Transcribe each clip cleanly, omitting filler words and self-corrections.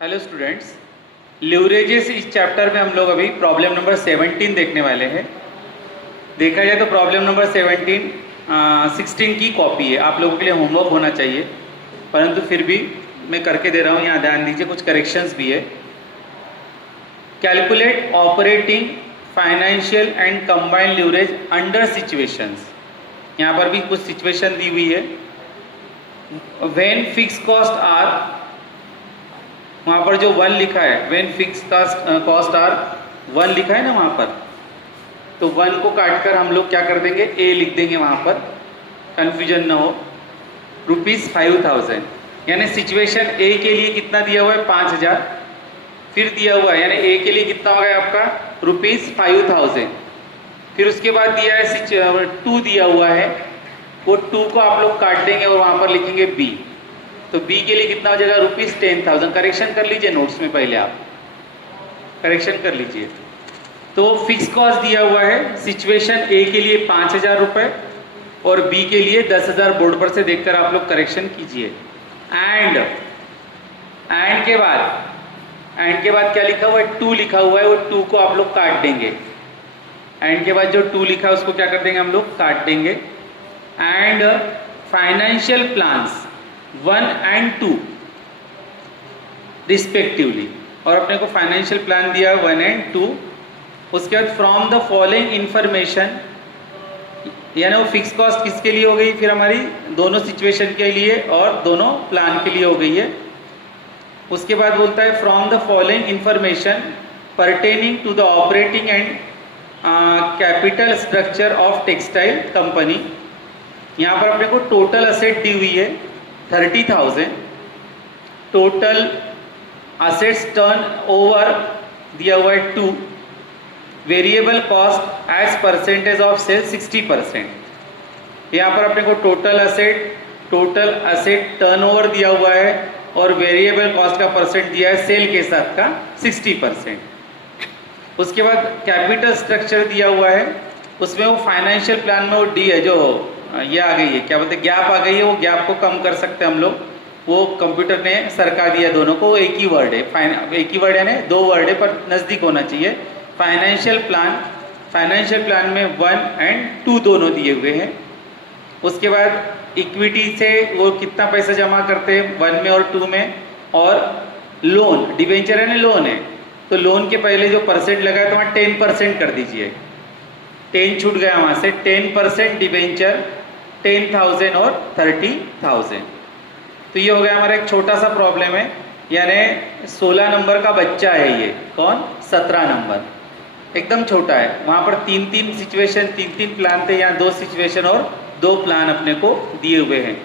Hello students, leverages इस chapter में हम लोग अभी प्रॉब्लम नंबर 17 देखने वाले हैं। देखा जाए तो प्रॉब्लम नंबर 16 की कॉपी है, आप लोगों के लिए होमवर्क होना चाहिए, परंतु फिर भी मैं करके दे रहा हूँ। यहाँ ध्यान दीजिए, कुछ करेक्शंस भी है। Calculate operating financial and combined leverage under situations. यहाँ पर भी कुछ सिचुएशन दी हुई है। व्हेन फिक्स कॉस्ट आर, वहाँ पर जो 1 लिखा है, व्हेन फिक्स कॉस्ट आर 1 लिखा है ना वहाँ पर, तो 1 को काटकर हम लोग क्या कर देंगे, ए लिख देंगे वहाँ पर, कन्फ्यूजन ना हो। ₹5000, यानी सिचुएशन ए के लिए कितना दिया हुआ है, 5000। फिर दिया हुआ है, यानी ए के लिए कितना हो गया आपका, ₹5000। फिर उसके बाद दिया है 2 दिया हुआ है, वो 2 को आप लोग काट देंगे और वहाँ पर लिखेंगे बी। तो बी के लिए कितना हो जाएगा, ₹10,000। करेक्शन कर लीजिए नोट्स में, पहले आप करेक्शन कर लीजिए। तो फिक्स कॉस्ट दिया हुआ है, सिचुएशन ए के लिए 5000 रुपये और बी के लिए 10,000। बोर्ड पर से देखकर आप लोग करेक्शन कीजिए। एंड के बाद क्या लिखा हुआ है, 2 लिखा हुआ है, वो 2 को आप लोग काट देंगे। एंड के बाद जो 2 लिखा है उसको क्या कर देंगे, हम लोग काट देंगे। And financial plans 1 and 2 respectively, और अपने को फाइनेंशियल प्लान दिया 1 and 2। उसके बाद फ्रॉम द फॉलोइंग इंफॉर्मेशन, यानी वो फिक्स कॉस्ट किसके लिए हो गई, फिर हमारी दोनों सिचुएशन के लिए और दोनों प्लान के लिए हो गई है। उसके बाद बोलता है from the following information pertaining to the operating and capital structure of textile company. यहाँ पर अपने को टोटल असेट दी हुई है 30,000, टोटल असेट्स टर्न ओवर दिया हुआ है 2, variable cost as percentage of sale 60%। यहाँ पर अपने को टोटल असेट टर्नओवर दिया हुआ है और वेरिएबल कॉस्ट का परसेंट दिया है सेल के साथ का 60%। उसके बाद कैपिटल स्ट्रक्चर दिया हुआ है, उसमें वो फाइनेंशियल प्लान में वो डी है, जो ये आ गई है, क्या बोलते हैं, गैप आ गई है। वो गैप को कम कर सकते हैं हम लोग, वो कंप्यूटर ने सरका दिया दोनों को। एक ही वर्ड है, एक ही वर्ड है, 2 वर्ड है पर नज़दीक होना चाहिए। फाइनेंशियल प्लान में 1 and 2 दोनों दिए हुए हैं। उसके बाद इक्विटी से वो कितना पैसा जमा करते हैं 1 में और 2 में, और लोन, डिवेंचर है ना, लोन है, तो लोन के पहले जो परसेंट लगा है तो वहाँ 10% कर दीजिए। 10 छूट गया वहाँ से, 10% डिवेंचर, 10,000 और 30,000। तो ये हो गया हमारा एक छोटा सा प्रॉब्लम है, यानी 16 नंबर का बच्चा है ये। कौन, 17 नंबर, एकदम छोटा है। वहाँ पर 3-3 सिचुएशन, 3-3 प्लान थे, यहाँ 2 सिचुएशन और 2 प्लान अपने को दिए हुए हैं।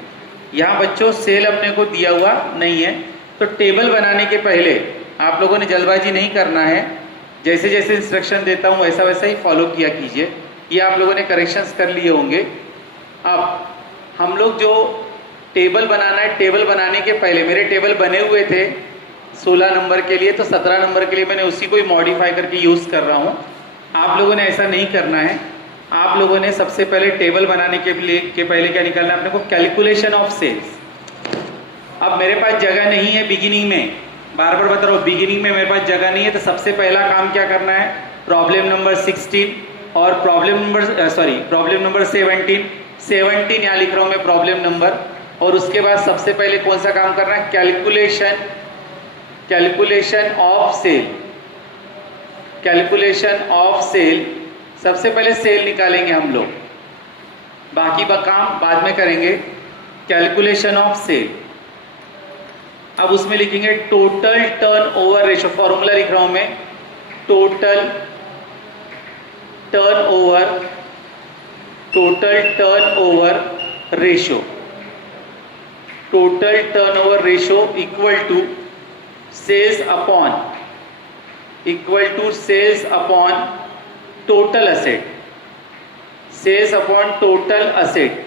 यहाँ बच्चों सेल अपने को दिया हुआ नहीं है, तो टेबल बनाने के पहले आप लोगों ने जल्दबाजी नहीं करना है। जैसे जैसे इंस्ट्रक्शन देता हूँ वैसा वैसा ही फॉलो किया कीजिए। ये आप लोगों ने करेक्शंस कर लिए होंगे। अब हम लोग जो टेबल बनाना है, टेबल बनाने के पहले मेरे टेबल बने हुए थे 16 नंबर के लिए, तो 17 नंबर के लिए मैंने उसी को ही मॉडिफाई करके यूज़ कर रहा हूँ। आप लोगों ने ऐसा नहीं करना है। आप लोगों ने सबसे पहले टेबल बनाने के पहले क्या निकालना है अपने को, कैलकुलेशन ऑफ सेल्स। अब मेरे पास जगह नहीं है बिगिनिंग में, बार बार बता रहा हूँ, बिगिनिंग में मेरे पास जगह नहीं है, तो सबसे पहला काम क्या करना है, प्रॉब्लम नंबर 16 और प्रॉब्लम नंबर 17 यहाँ लिख रहा हूँ मैं प्रॉब्लम नंबर। और उसके बाद सबसे पहले कौन सा काम करना है, कैलकुलेशन ऑफ सेल। सबसे पहले सेल निकालेंगे हम लोग, बाकी काम बाद में करेंगे। कैलकुलेशन ऑफ सेल, अब उसमें लिखेंगे टोटल टर्नओवर रेशो। फॉर्मूला लिख रहा हूं मैं, total turnover ratio. Total turnover ratio equal to sales upon total asset. Sales upon total asset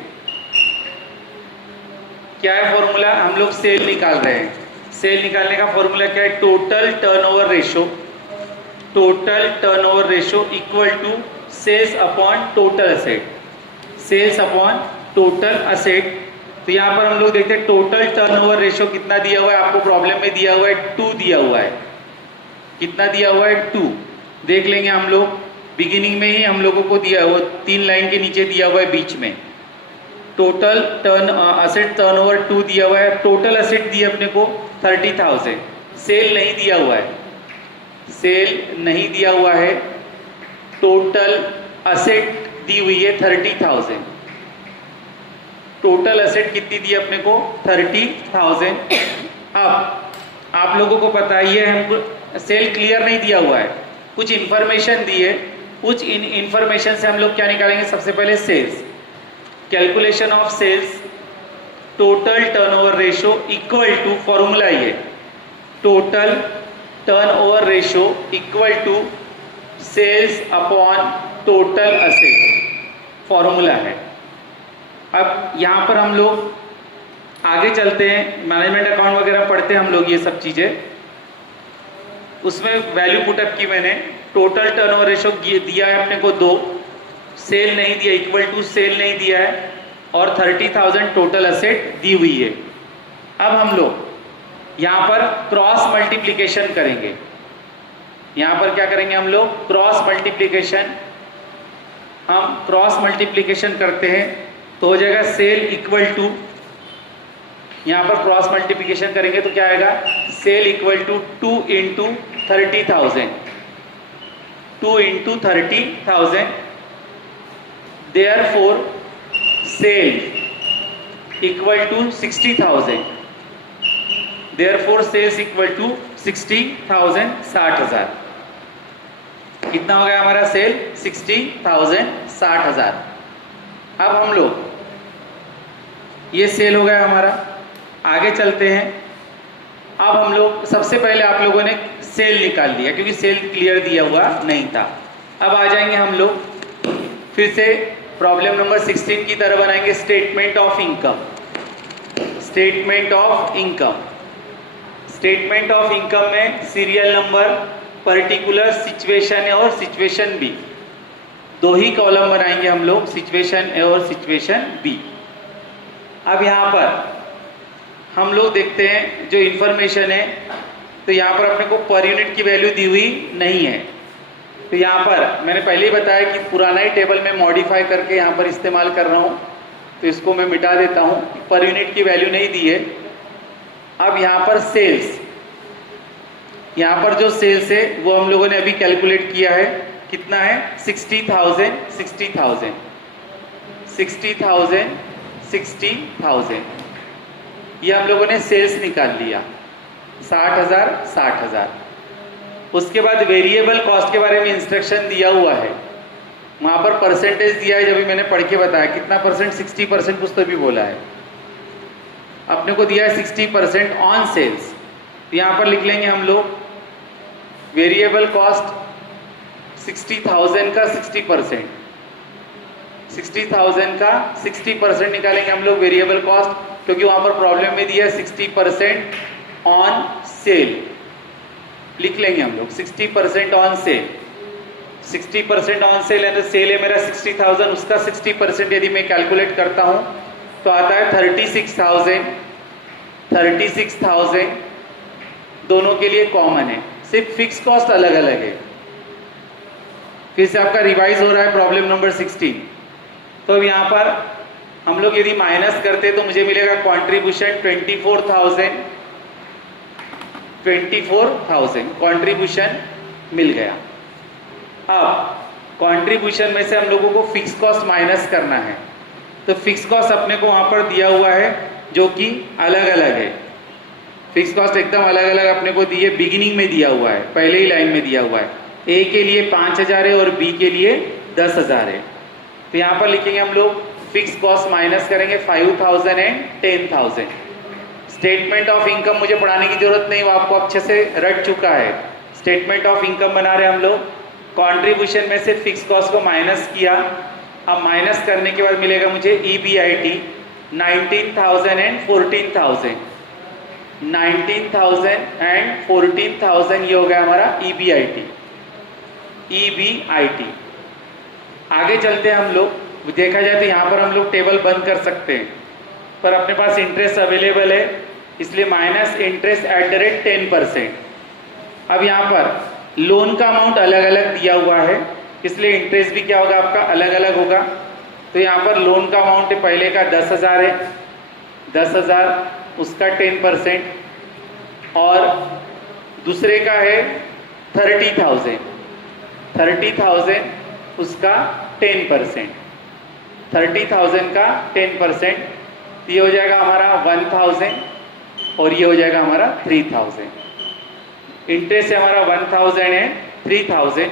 क्या है फॉर्मूला, हम लोग सेल निकाल रहे हैं। सेल निकालने का फॉर्मूला क्या है, total turnover ratio equal to sales upon total asset. Sales upon total asset तो यहाँ पर हम लोग देखते हैं टोटल टर्नओवर रेशियो कितना दिया हुआ है, आपको प्रॉब्लम में दिया हुआ है 2 दिया हुआ है। कितना दिया हुआ है 2, देख लेंगे हम लोग, बिगिनिंग में ही हम लोगों को दिया, वो 3 लाइन के नीचे दिया हुआ है बीच में। टोटल असेट टर्नओवर 2 दिया हुआ है, टोटल असेट दिए अपने को 30,000, सेल नहीं दिया हुआ है, सेल नहीं दिया हुआ है, टोटल असेट दी हुई है 30,000। टोटल असेट कितनी दी अपने को 30,000। अब आप लोगों को पता ही है हमको सेल क्लियर नहीं दिया हुआ है, कुछ इंफॉर्मेशन दी है, कुछ इंफॉर्मेशन से हम लोग क्या निकालेंगे, सबसे पहले sales, calculation of sales, total turnover ratio equal to, formula ये total turnover ratio equal to sales upon total asset, formula है। अब यहाँ पर हम लोग आगे चलते हैं, मैनेजमेंट अकाउंट वगैरह पढ़ते हैं हम लोग ये सब चीजें, उसमें वैल्यू पुटअप की मैंने, टोटल टर्नओवर रेशियो दिया है अपने को 2, सेल नहीं दिया, इक्वल टू सेल नहीं दिया है, और 30,000 टोटल असेट दी हुई है। अब हम लोग यहाँ पर क्रॉस मल्टीप्लिकेशन करेंगे, यहाँ पर क्या करेंगे हम लोग, क्रॉस मल्टीप्लिकेशन। हम क्रॉस मल्टीप्लिकेशन करते हैं तो हो जाएगा सेल इक्वल टू, यहाँ पर क्रॉस मल्टीप्लिकेशन करेंगे तो क्या आएगा, sale equal to 2 into 30,000, 2 into 30,000, therefore sale equal to 60,000, therefore sales equal to 60,000, 60,000। कितना हो गया हमारा सेल, 60,000, 60,000। अब हम लोग, ये सेल हो गया हमारा, आगे चलते हैं। अब हम लोग सबसे पहले आप लोगों ने सेल निकाल लिया क्योंकि सेल क्लियर दिया हुआ नहीं था। अब आ जाएंगे हम लोग फिर से प्रॉब्लम नंबर 16 की तरह बनाएंगे, statement of income. Statement of income, statement of income में serial number, particular, situation A और सिचुएशन बी, 2 ही कॉलम बनाएंगे हम लोग, सिचुएशन ए और सिचुएशन बी। अब यहाँ पर हम लोग देखते हैं जो इन्फॉर्मेशन है, तो यहाँ पर अपने को पर यूनिट की वैल्यू दी हुई नहीं है, तो यहाँ पर मैंने पहले ही बताया कि पुराना ही टेबल में मॉडिफाई करके यहाँ पर इस्तेमाल कर रहा हूँ, तो इसको मैं मिटा देता हूँ, पर यूनिट की वैल्यू नहीं दी है। अब यहाँ पर सेल्स, यहाँ पर जो सेल्स है वो हम लोगों ने अभी कैलकुलेट किया है, कितना है 60,000, 60,000, 60,000, 60,000, ये हम लोगों ने सेल्स निकाल लिया, 60,000, 60,000। उसके बाद वेरिएबल कॉस्ट के बारे में इंस्ट्रक्शन दिया हुआ है, वहाँ पर परसेंटेज दिया है, जब मैंने पढ़ के बताया कितना परसेंट, 60% कुछ तो भी बोला है, अपने को दिया है 60% ऑन सेल्स। तो यहाँ पर लिख लेंगे हम लोग वेरिएबल कॉस्ट 60,000 का 60%, 60,000 का 60% निकालेंगे हम लोग वेरिएबल कॉस्ट, क्योंकि वहाँ पर प्रॉब्लम में दिया है 60% ऑन सेल, लिख लेंगे हम लोग 60% ऑन सेल। 60% ऑन सेल है तो सेल है मेरा 60,000, उसका 60% यदि मैं कैलकुलेट करता हूँ तो आता है 36,000, 36,000 दोनों के लिए कॉमन है, सिर्फ फिक्स कॉस्ट अलग अलग है। फिर से आपका रिवाइज हो रहा है प्रॉब्लम नंबर 16। तो अब यहाँ पर हम लोग यदि माइनस करते तो मुझे मिलेगा कॉन्ट्रीब्यूशन 24,000 कॉन्ट्रीब्यूशन मिल गया। अब कॉन्ट्रीब्यूशन में से हम लोगों को फिक्स कॉस्ट माइनस करना है, तो फिक्स कॉस्ट अपने को वहाँ पर दिया हुआ है जो कि अलग अलग है, फिक्स कॉस्ट एकदम अलग अलग अपने को दिए, बिगिनिंग में दिया हुआ है, पहले ही लाइन में दिया हुआ है, ए के लिए 5,000 है और बी के लिए 10,000 है। तो यहाँ पर लिखेंगे हम लोग फिक्स कॉस्ट माइनस करेंगे 5,000 एंड 10,000। स्टेटमेंट ऑफ इनकम मुझे पढ़ाने की जरूरत नहीं, वो आपको अच्छे से रट चुका है। स्टेटमेंट ऑफ इनकम बना रहे हम लोग, कंट्रीब्यूशन में से फिक्स कॉस्ट को माइनस किया, अब माइनस करने के बाद मिलेगा मुझे EBIT 19,000 एंड 14,000, 19,000 एंड 14,000 ये हो गया हमारा EBIT। आगे चलते हैं हम लोग, देखा जाए तो यहाँ पर हम लोग टेबल बंद कर सकते हैं, पर अपने पास इंटरेस्ट अवेलेबल है, इसलिए minus interest at the rate 10%। अब यहाँ पर लोन का अमाउंट अलग अलग दिया हुआ है, इसलिए इंटरेस्ट भी क्या होगा आपका अलग अलग होगा। तो यहाँ पर लोन का अमाउंट पहले का 10,000 है, 10,000 उसका 10%, और दूसरे का है 30,000, 30,000 उसका 10%, 30,000 का 10%, तो ये हो जाएगा हमारा 1,000 और ये हो जाएगा हमारा 3,000। इंटरेस्ट हमारा 1,000 है, 3,000,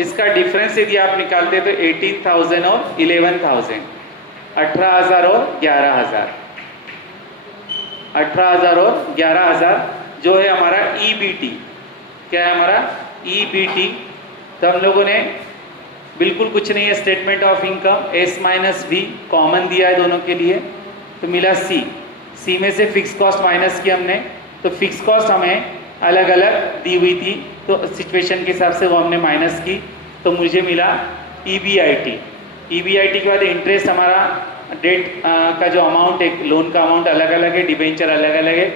इसका डिफरेंस यदि आप निकालते हैं तो 18,000 और 11,000, 18,000 और 11,000, 18,000 और 11,000 जो है हमारा EBT। क्या है हमारा EBT? तो हम लोगों ने बिल्कुल कुछ नहीं है, statement of income S-V common दिया है दोनों के लिए, तो मिला C में से फिक्स कॉस्ट माइनस की हमने, तो फिक्स कॉस्ट हमें अलग अलग दी हुई थी, तो सिचुएशन के हिसाब से वो हमने माइनस की, तो मुझे मिला EBIT। EBIT के बाद इंटरेस्ट हमारा डेट का जो अमाउंट है, लोन का अमाउंट अलग अलग है, डिबेंचर अलग अलग है,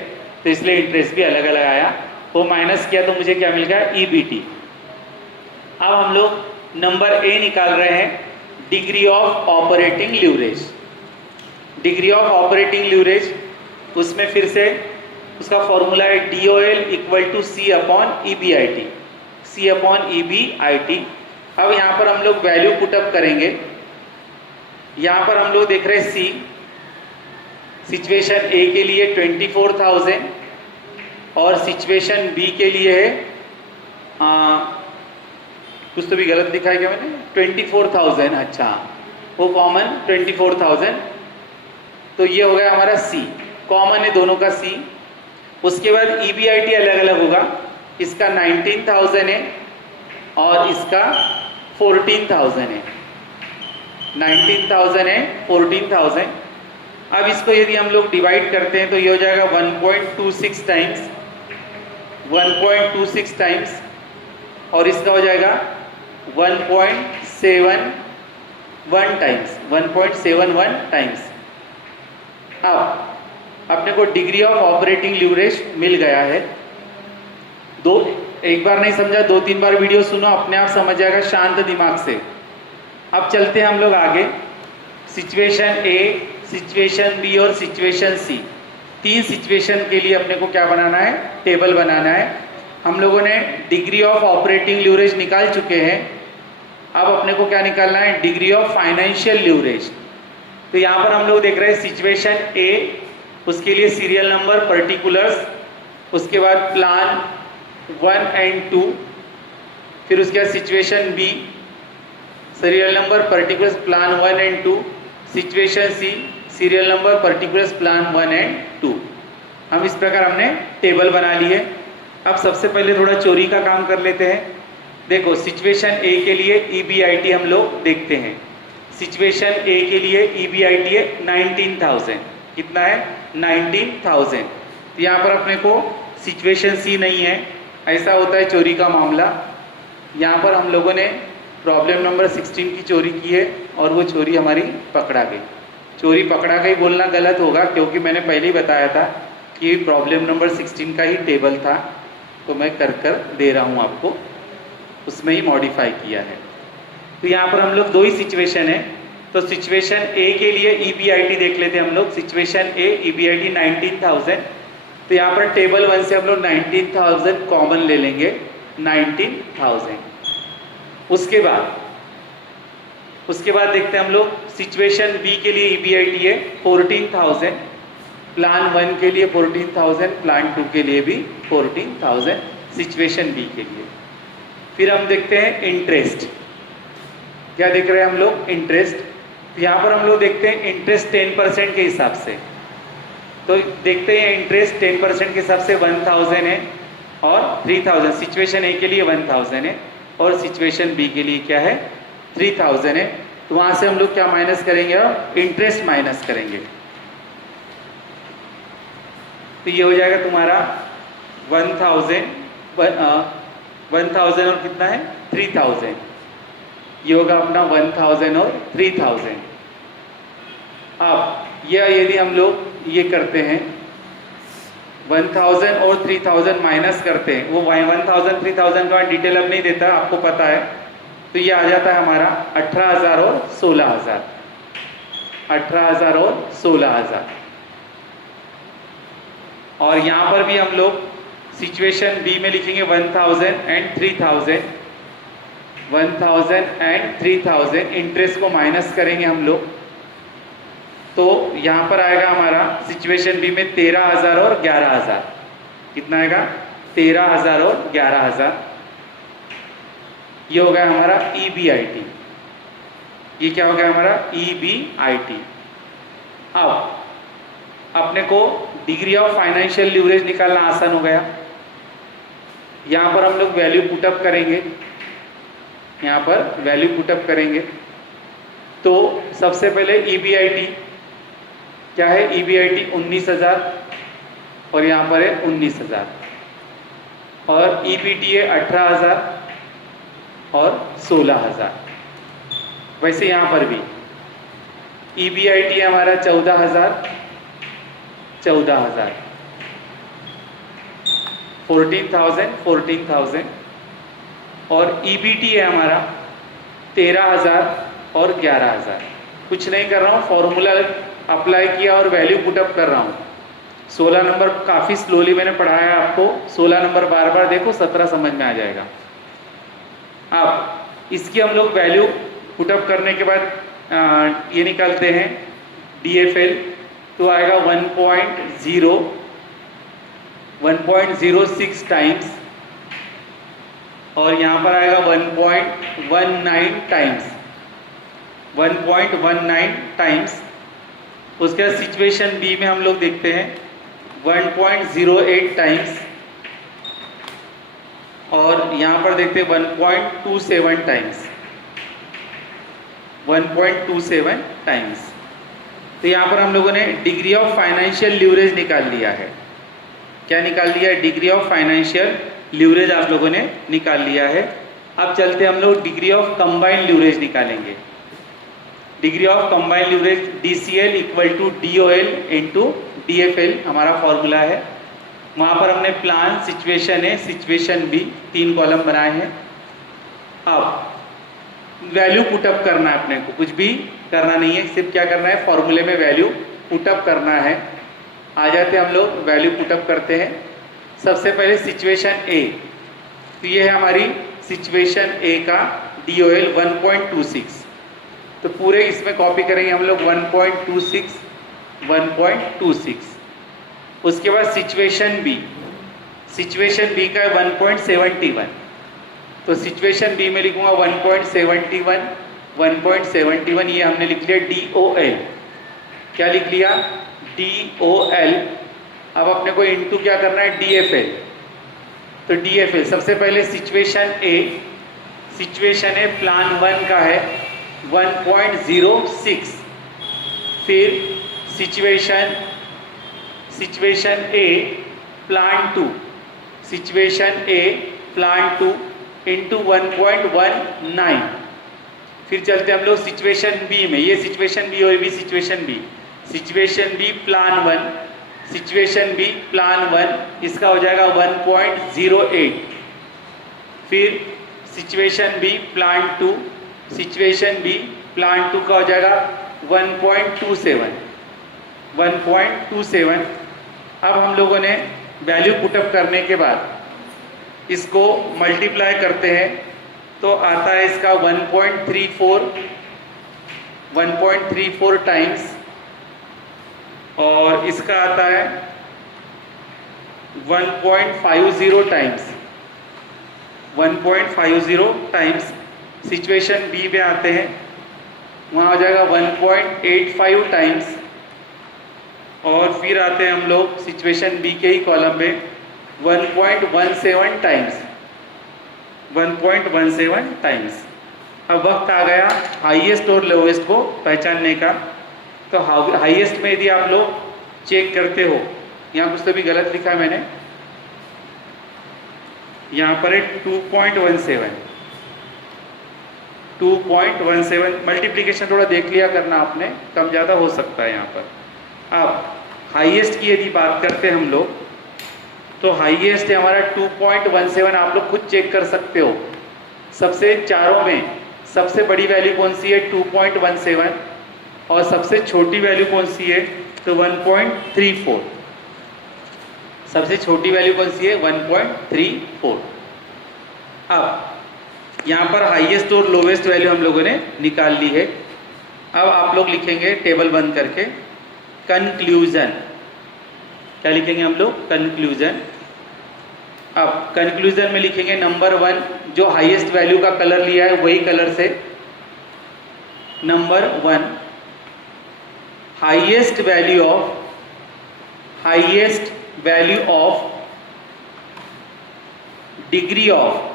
तो इसलिए इंटरेस्ट भी अलग अलग आया, वो माइनस किया तो मुझे क्या मिल गया EBT। अब हम लोग नंबर A निकाल रहे हैं, degree of operating leverage. Degree of operating leverage, उसमें फिर से उसका फॉर्मूला है DOL equal to C upon EBIT, C upon EBIT। अब यहाँ पर हम लोग वैल्यू पुटअप करेंगे। यहाँ पर हम लोग देख रहे हैं C, सिचुएशन A के लिए 24,000 और सिचुएशन B के लिए है कुछ तो भी गलत दिखा है क्या मैंने, 24,000, अच्छा वो कॉमन 24,000, तो ये हो गया हमारा C, कॉमन है दोनों का C। उसके बाद EBIT अलग अलग होगा, इसका 19,000 है और इसका 14,000 है, 19,000 है 14,000। अब इसको यदि हम लोग डिवाइड करते हैं तो ये हो जाएगा 1.26 टाइम्स, 1.26 टाइम्स, और इसका हो जाएगा 1.71 टाइम्स, 1.71 टाइम्स। अब अपने को डिग्री ऑफ ऑपरेटिंग लीवरेज मिल गया है। एक बार नहीं समझा, 2-3 बार वीडियो सुनो, अपने आप समझ जाएगा शांत दिमाग से। अब चलते हैं हम लोग आगे। सिचुएशन A, सिचुएशन B और सिचुएशन C, 3 सिचुएशन के लिए अपने को क्या बनाना है, टेबल बनाना है। हम लोगों ने डिग्री ऑफ ऑपरेटिंग लीवरेज निकाल चुके हैं, अब अपने को क्या निकालना है, डिग्री ऑफ फाइनेंशियल लीवरेज। तो यहाँ पर हम लोग देख रहे हैं सिचुएशन A, उसके लिए सीरियल नंबर, पर्टिकुलर्स, उसके बाद प्लान 1 एंड 2, फिर उसके बाद situation B, serial number, particulars, plan 1 and 2, situation C, serial number, particulars, plan 1 and 2। हम इस प्रकार हमने टेबल बना लिए। अब सबसे पहले थोड़ा चोरी का काम कर लेते हैं। देखो सिचुएशन A के लिए EBIT हम लोग देखते हैं। सिचुएशन A के लिए EBIT है 19,000, कितना है 19,000। तो यहाँ पर अपने को सिचुएशन C नहीं है, ऐसा होता है चोरी का मामला। यहाँ पर हम लोगों ने प्रॉब्लम नंबर 16 की चोरी की है और वो चोरी हमारी पकड़ा गई। चोरी पकड़ा गई बोलना गलत होगा, क्योंकि मैंने पहले ही बताया था कि प्रॉब्लम नंबर 16 का ही टेबल था, तो मैं कर दे रहा हूँ आपको, उसमें ही मॉडिफाई किया है। तो यहाँ पर हम लोग 2 ही सिचुएशन है, तो सिचुएशन A के लिए EBIT देख लेते हैं हम लोग। सिचुएशन A EBIT 19,000, तो यहाँ पर टेबल 1 से हम लोग 19,000 कॉमन ले लेंगे, 19,000। उसके बाद देखते हैं हम लोग सिचुएशन B के लिए EBIT है 14,000, प्लान 1 के लिए 14,000, प्लान 2 के लिए भी 14,000 सिचुएशन B के लिए। फिर हम देखते हैं इंटरेस्ट, क्या देख रहे हैं हम लोग, इंटरेस्ट। यहाँ पर हम लोग देखते हैं इंटरेस्ट 10% के हिसाब से, तो देखते हैं इंटरेस्ट 10% के हिसाब से 1,000 है और 3,000। सिचुएशन A के लिए 1,000 है और सिचुएशन B के लिए क्या है 3,000 है। तो वहाँ से हम लोग क्या माइनस करेंगे, अब इंटरेस्ट माइनस करेंगे, तो ये हो जाएगा तुम्हारा 1,000 और कितना है 3,000, ये होगा अपना 1,000 और 3,000। अब यह यदि हम लोग ये करते हैं 1000 और 3000 माइनस करते हैं, वो 1000 3000 का डिटेल अब नहीं देता, आपको पता है। तो ये आ जाता है हमारा 18000 और 16000, 18000 और 16000। और यहाँ पर भी हम लोग सिचुएशन बी में लिखेंगे 1000 एंड 3000, 1000 एंड 3000, इंटरेस्ट को माइनस करेंगे हम लोग। तो यहाँ पर आएगा हमारा सिचुएशन बी में 13000 और 11000, कितना आएगा 13000 और 11000। ये हो गया हमारा EBIT, ये क्या हो गया हमारा EBIT। अब अपने को डिग्री ऑफ फाइनेंशियल लीवरेज निकालना आसान हो गया। यहाँ पर हम लोग वैल्यू पुटअप करेंगे, यहाँ पर वैल्यू पुटअप करेंगे। तो सबसे पहले EBIT क्या है, EBIT 19000 और यहाँ पर है 19000, और EBT है 18000 और 16000। वैसे यहाँ पर भी EBIT है हमारा 14000, 14000, 14000 और EBT है हमारा 13000 और 11000। कुछ नहीं कर रहा हूँ, फॉर्मूला अप्लाई किया और वैल्यू पुटअप कर रहा हूँ। 16 नंबर काफ़ी स्लोली मैंने पढ़ाया आपको, 16 नंबर बार बार देखो, 17 समझ में आ जाएगा। अब इसकी हम लोग वैल्यू पुटअप करने के बाद ये निकालते हैं DFL, तो आएगा 1.06 टाइम्स, और यहाँ पर आएगा 1.19 टाइम्स, 1.19 टाइम्स। उसके बाद सिचुएशन बी में हम लोग देखते हैं 1.08 टाइम्स, और यहाँ पर देखते हैं 1.27 टाइम्स, 1.27 टाइम्स। तो यहाँ पर हम लोगों ने डिग्री ऑफ फाइनेंशियल लीवरेज निकाल लिया है। क्या निकाल लिया है, डिग्री ऑफ फाइनेंशियल लीवरेज आप लोगों ने निकाल लिया है। अब चलते हम लोग डिग्री ऑफ कंबाइंड लीवरेज निकालेंगे। Degree of combined leverage DCL equal to DOL into DFL हमारा फॉर्मूला है। वहाँ पर हमने plan, situation A, situation B, 3 column बनाए हैं। अब वैल्यू पुटअप करना है अपने को, कुछ भी करना नहीं है, सिर्फ क्या करना है, फॉर्मूले में वैल्यू पुटअप करना है। आ जाते हम लोग वैल्यू पुटअप करते हैं। सबसे पहले सिचुएशन ए, तो ये है हमारी सिचुएशन ए का DOL 1.26, तो पूरे इसमें कॉपी करेंगे हम लोग 1.26, 1.26। उसके बाद सिचुएशन बी, सिचुएशन बी का है 1.71, तो सिचुएशन बी में लिखूंगा 1.71, 1.71, ये हमने लिख लिया DOL। क्या लिख लिया, DOL। अब अपने को इनटू क्या करना है, DFL। तो DFL सबसे पहले situation A, situation A plan 1 का है 1.06, फिर सिचुएशन ए प्लान 2, सिचुएशन ए प्लान 2 इंटू 1.19। फिर चलते हम लोग सिचुएशन बी में, ये सिचुएशन बी और भी situation B, situation B plan 1, situation B plan 1, इसका हो जाएगा 1.08। फिर situation B plan 2, situation B plan 2 का हो जाएगा 1.27, 1.27। अब हम लोगों ने वैल्यू पुटअप करने के बाद इसको मल्टीप्लाई करते हैं, तो आता है इसका 1.34 टाइम्स, और इसका आता है 1.50 टाइम्स, 1.50 टाइम्स। सिचुएशन बी में आते हैं, वहाँ हो जाएगा 1.85 टाइम्स, और फिर आते हैं हम लोग सिचुएशन बी के ही कॉलम में 1.17 टाइम्स, 1.17 टाइम्स। अब वक्त आ गया हाईएस्ट और लोएस्ट को पहचानने का। तो हाईएस्ट में यदि आप लोग चेक करते हो, यहाँ कुछ तो भी गलत लिखा है मैंने, यहाँ पर है 2.17, 2.17। मल्टीप्लिकेशन थोड़ा देख लिया करना आपने, कम ज़्यादा हो सकता है यहाँ पर। अब हाईएस्ट की यदि बात करते हैं हम लोग, तो हाईएस्ट है हमारा 2.17। आप लोग खुद चेक कर सकते हो, सबसे चारों में सबसे बड़ी वैल्यू कौन सी है 2.17, और सबसे छोटी वैल्यू कौन सी है तो 1.34। सबसे छोटी वैल्यू कौन सी है 1.34। अब यहाँ पर हाईएस्ट और लोवेस्ट वैल्यू हम लोगों ने निकाल ली है। अब आप लोग लिखेंगे टेबल बंद करके कंक्लूजन। क्या लिखेंगे हम लोग कंक्लूजन। अब कंक्लूजन में लिखेंगे नंबर 1, जो हाईएस्ट वैल्यू का कलर लिया है वही कलर से, number 1 highest value of degree of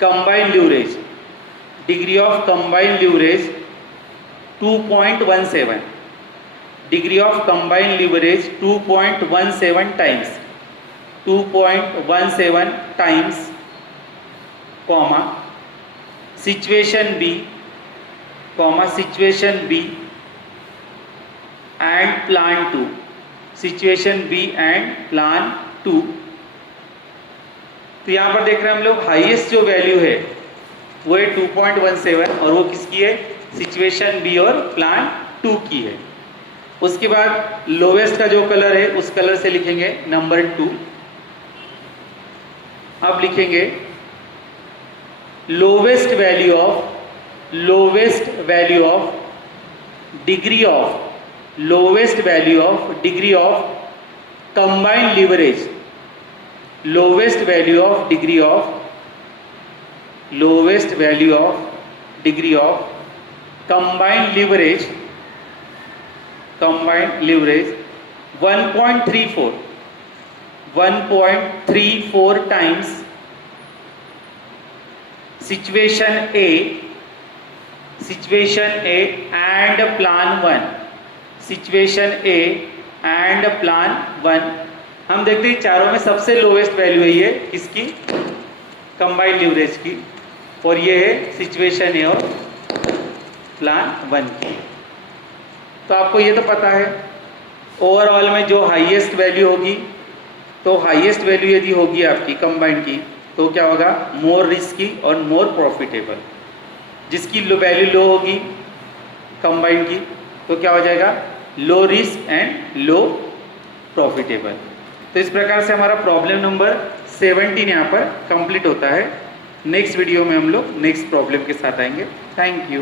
combined leverage, degree of combined leverage 2.17, degree of combined leverage 2.17 times, 2.17 times, comma situation B and plan 2, situation B and plan 2। तो यहां पर देख रहे हैं हम लोग हाईएस्ट जो वैल्यू है वो है 2.17, और वो किसकी है सिचुएशन बी और प्लान 2 की है। उसके बाद लोवेस्ट का जो कलर है उस कलर से लिखेंगे नंबर 2। अब लिखेंगे lowest value of degree of combined leverage, lowest value of degree of combined leverage 1.34 times situation A and plan 1, situation A and plan 1। हम देखते हैं चारों में सबसे लोवेस्ट वैल्यू है ये किसकी कंबाइंड लीवरेज की, और ये है सिचुएशन ए और प्लान 1 की। तो आपको ये तो पता है ओवरऑल में जो हाईएस्ट वैल्यू होगी, तो हाईएस्ट वैल्यू यदि होगी आपकी कंबाइंड की तो क्या होगा मोर रिस्की और मोर प्रॉफिटेबल। जिसकी वैल्यू लो होगी कंबाइंड की तो क्या हो जाएगा low risk and low profitable. तो इस प्रकार से हमारा प्रॉब्लम नंबर 17 यहाँ पर कंप्लीट होता है। नेक्स्ट वीडियो में हम लोग नेक्स्ट प्रॉब्लम के साथ आएंगे। Thank you.